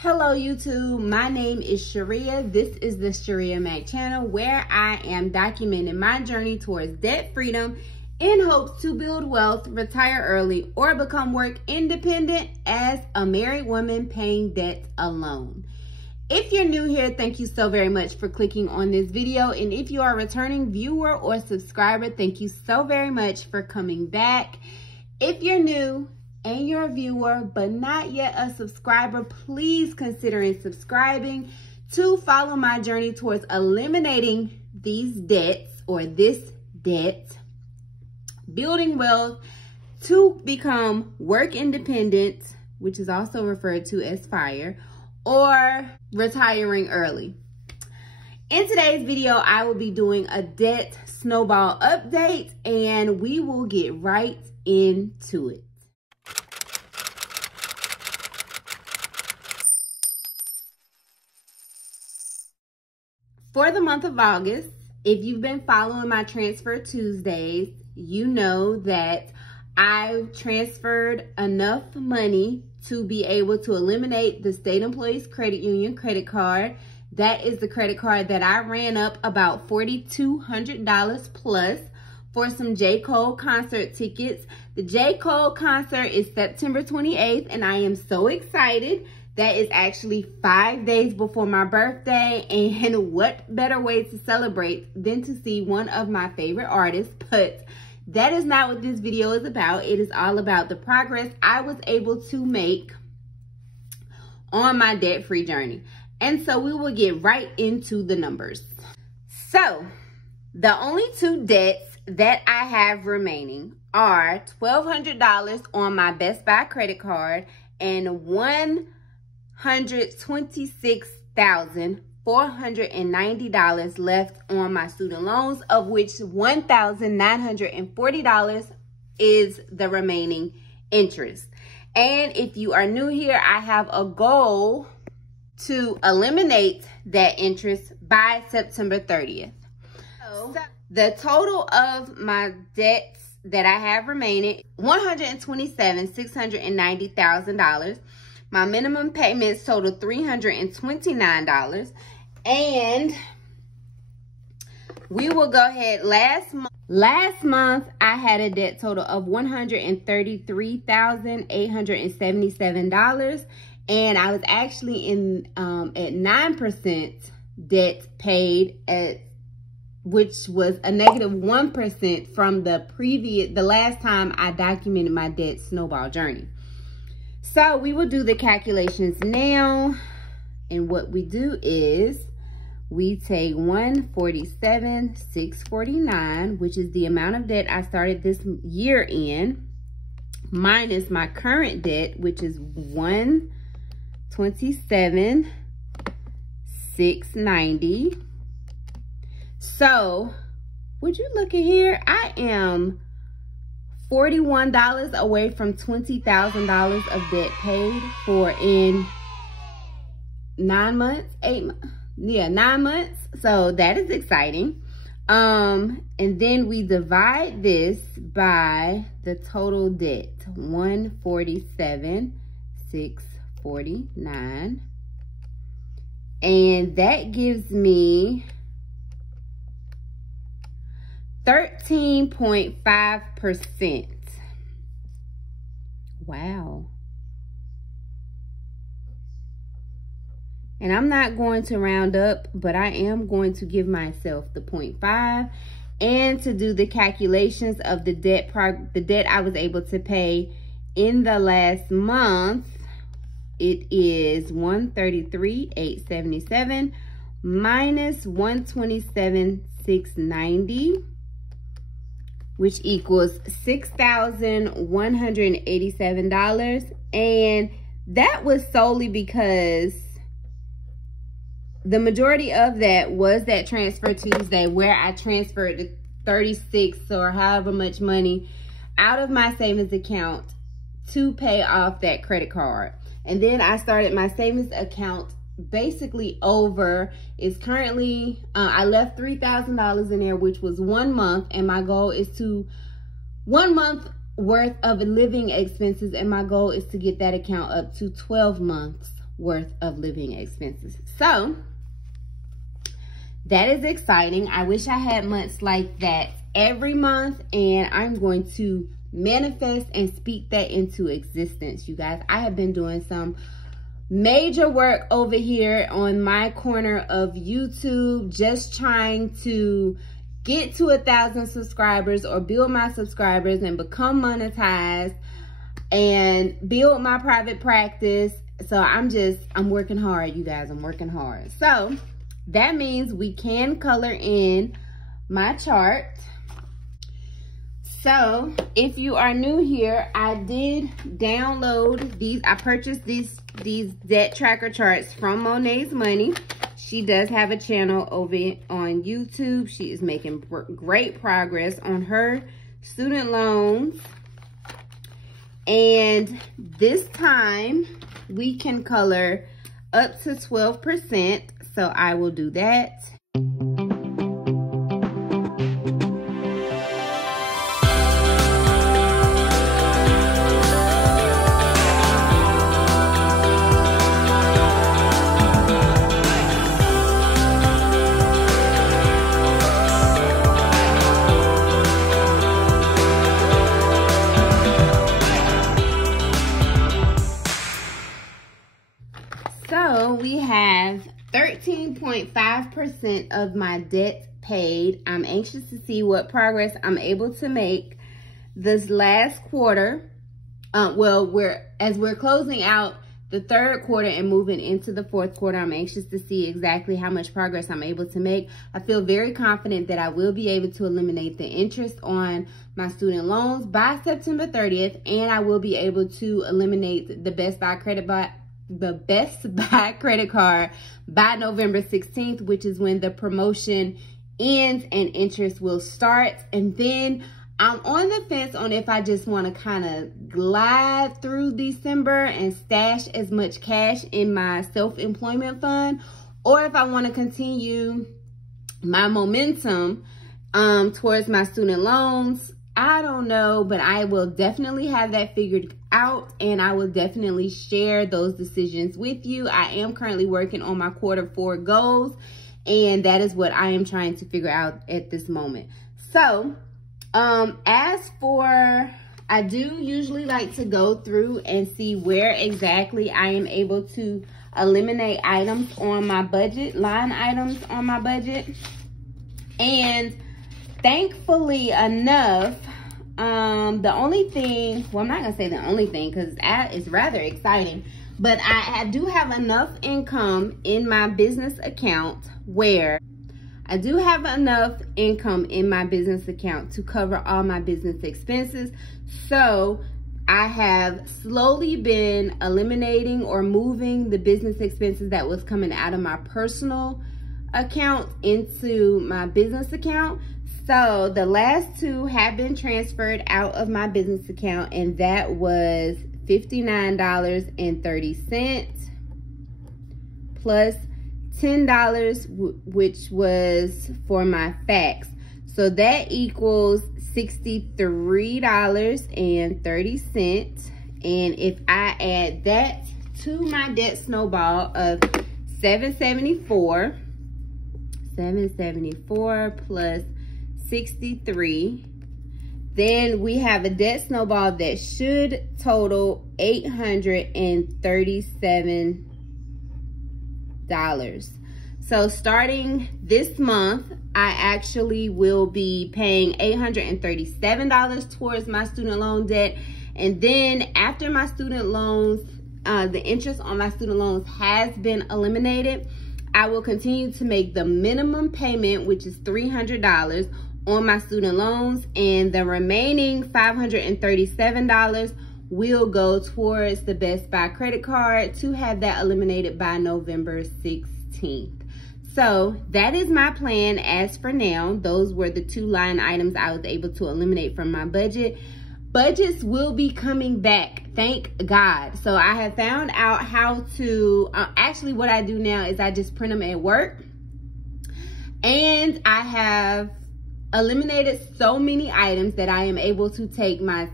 Hello YouTube, my name is Shirria. This is the Shirria Mac channel where I am documenting my journey towards debt freedom in hopes to build wealth, retire early, or become work independent as a married woman paying debt alone. If you're new here, thank you so very much for clicking on this video. And if you are a returning viewer or subscriber, thank you so very much for coming back. If you're new and you're a viewer but not yet a subscriber, please consider subscribing to follow my journey towards eliminating these debts or this debt, building wealth to become work independent, which is also referred to as FIRE, or retiring early. In today's video, I will be doing a debt snowball update and we will get right into it. For the month of August, if you've been following my Transfer Tuesdays, you know that I've transferred enough money to be able to eliminate the State Employees Credit Union credit card. That is the credit card that I ran up about $4,200 plus for some J. Cole concert tickets. The J. Cole concert is September 28th, and I am so excited. That is actually 5 days before my birthday, and what better way to celebrate than to see one of my favorite artists. But that is not what this video is about. It is all about the progress I was able to make on my debt-free journey. And so we will get right into the numbers. So the only two debts that I have remaining are $1,200 on my Best Buy credit card and $126,490 left on my student loans, of which $1,940 is the remaining interest. And if you are new here, I have a goal to eliminate that interest by September 30th. So the total of my debts that I have remaining, $127,690,000. My minimum payments total $329. And we will go ahead. Last month, I had a debt total of $133,877. And I was actually in at 9% debt paid, which was a negative 1% from the last time I documented my debt snowball journey. So we will do the calculations now. And what we do is we take $147,649, which is the amount of debt I started this year in, minus my current debt, which is $127,690. So would you look at here? I am $41 away from $20,000 of debt paid for in 9 months, 9 months. So that is exciting. And then we divide this by the total debt, $147,649. And that gives me 13.5%. Wow. And I'm not going to round up, but I am going to give myself the 0.5. And to do the calculations of the debt I was able to pay in the last month, it is $133,877 minus $127,690. which equals $6,187. And that was solely because the majority of that was that Transfer Tuesday, where I transferred the 36 or however much money out of my savings account to pay off that credit card. And then I started my savings account basically over. Is currently I left $3,000 in there, which was 1 month, and my goal is to 1 month worth of living expenses, and my goal is to get that account up to 12 months worth of living expenses. So that is exciting. I wish I had months like that every month, and I'm going to manifest and speak that into existence, you guys. I have been doing some major work over here on my corner of YouTube, just trying to get to 1,000 subscribers or build my subscribers and become monetized and build my private practice. So I'm working hard, you guys. I'm working hard. So that means we can color in my chart. So if you are new here, I did download these. I purchased these debt tracker charts from Monet's Money. She does have a channel over on YouTube. She is making great progress on her student loans. And this time we can color up to 12%. So I will do that. So we have 13.5% of my debt paid. I'm anxious to see what progress I'm able to make this last quarter. As we're closing out the third quarter and moving into the fourth quarter, I'm anxious to see exactly how much progress I'm able to make. I feel very confident that I will be able to eliminate the interest on my student loans by September 30th, and I will be able to eliminate the Best Buy credit card by November 16th, which is when the promotion ends and interest will start. And then I'm on the fence on if I just want to kind of glide through December and stash as much cash in my self-employment fund, or if I want to continue my momentum towards my student loans. I don't know, but I will definitely have that figured out, and I will definitely share those decisions with you. I am currently working on my Q4 goals, and that is what I am trying to figure out at this moment. So, as for, I do usually like to go through and see where exactly I am able to eliminate items on my budget, line items on my budget. And thankfully enough, the only thing, well, I'm not gonna say the only thing because it's rather exciting, but I do have enough income in my business account where I do have enough income in my business account to cover all my business expenses. So I have slowly been eliminating or moving the business expenses that was coming out of my personal account into my business account. So the last two have been transferred out of my business account, and that was $59.30 plus $10, which was for my fax. So that equals $63.30. And if I add that to my debt snowball of $774 plus 63, then we have a debt snowball that should total $837. So starting this month, I actually will be paying $837 towards my student loan debt. And then after my student loans, the interest on my student loans has been eliminated, I will continue to make the minimum payment, which is $300 on my student loans, and the remaining $537 will go towards the Best Buy credit card to have that eliminated by November 16th. So that is my plan as for now. Those were the two line items I was able to eliminate from my budget. Budgets will be coming back, thank God. So I have found out how to, actually what I do now is I just print them at work. And I have eliminated so many items that I am able to take my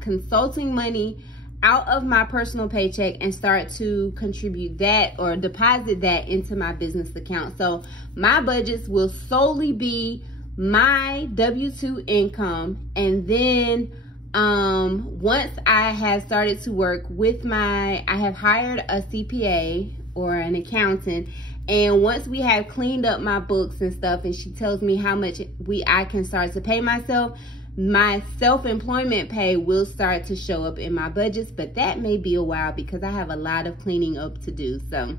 consulting money out of my personal paycheck and start to contribute that or deposit that into my business account. So my budgets will solely be my W-2 income. And then once I have started to work with I have hired a CPA or an accountant. And once we have cleaned up my books and stuff, and she tells me how much I can start to pay myself, my self-employment pay will start to show up in my budgets. But that may be a while because I have a lot of cleaning up to do. So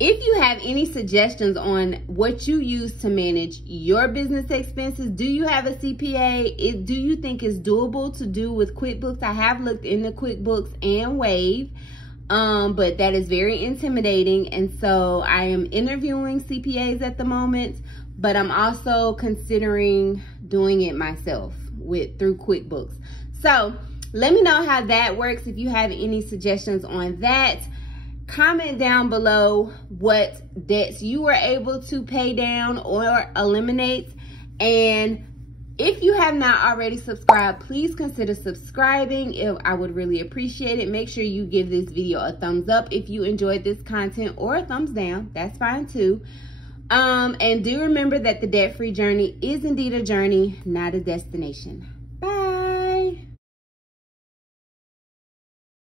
if you have any suggestions on what you use to manage your business expenses, do you have a CPA? Do you think it's doable to do with QuickBooks? I have looked into QuickBooks and Wave. But that is very intimidating. And so I am interviewing CPAs at the moment, but I'm also considering doing it myself through QuickBooks. So let me know how that works. If you have any suggestions on that, comment down below what debts you were able to pay down or eliminate. And if you have not already subscribed, please consider subscribing. I would really appreciate it. Make sure you give this video a thumbs up if you enjoyed this content, or a thumbs down. That's fine too. And do remember that the debt-free journey is indeed a journey, not a destination.